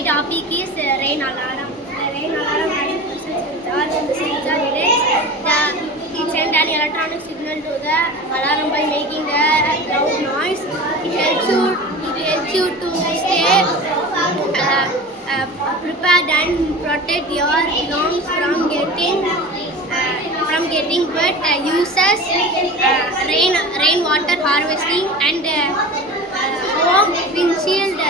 My topic is rain alarm. The rain alarm has a special charge and the sensor detects it sends an electronic signal to the alarm by making a loud noise. It helps you to stay prepared and protect your belongings from getting wet. Uses rainwater harvesting and home windshield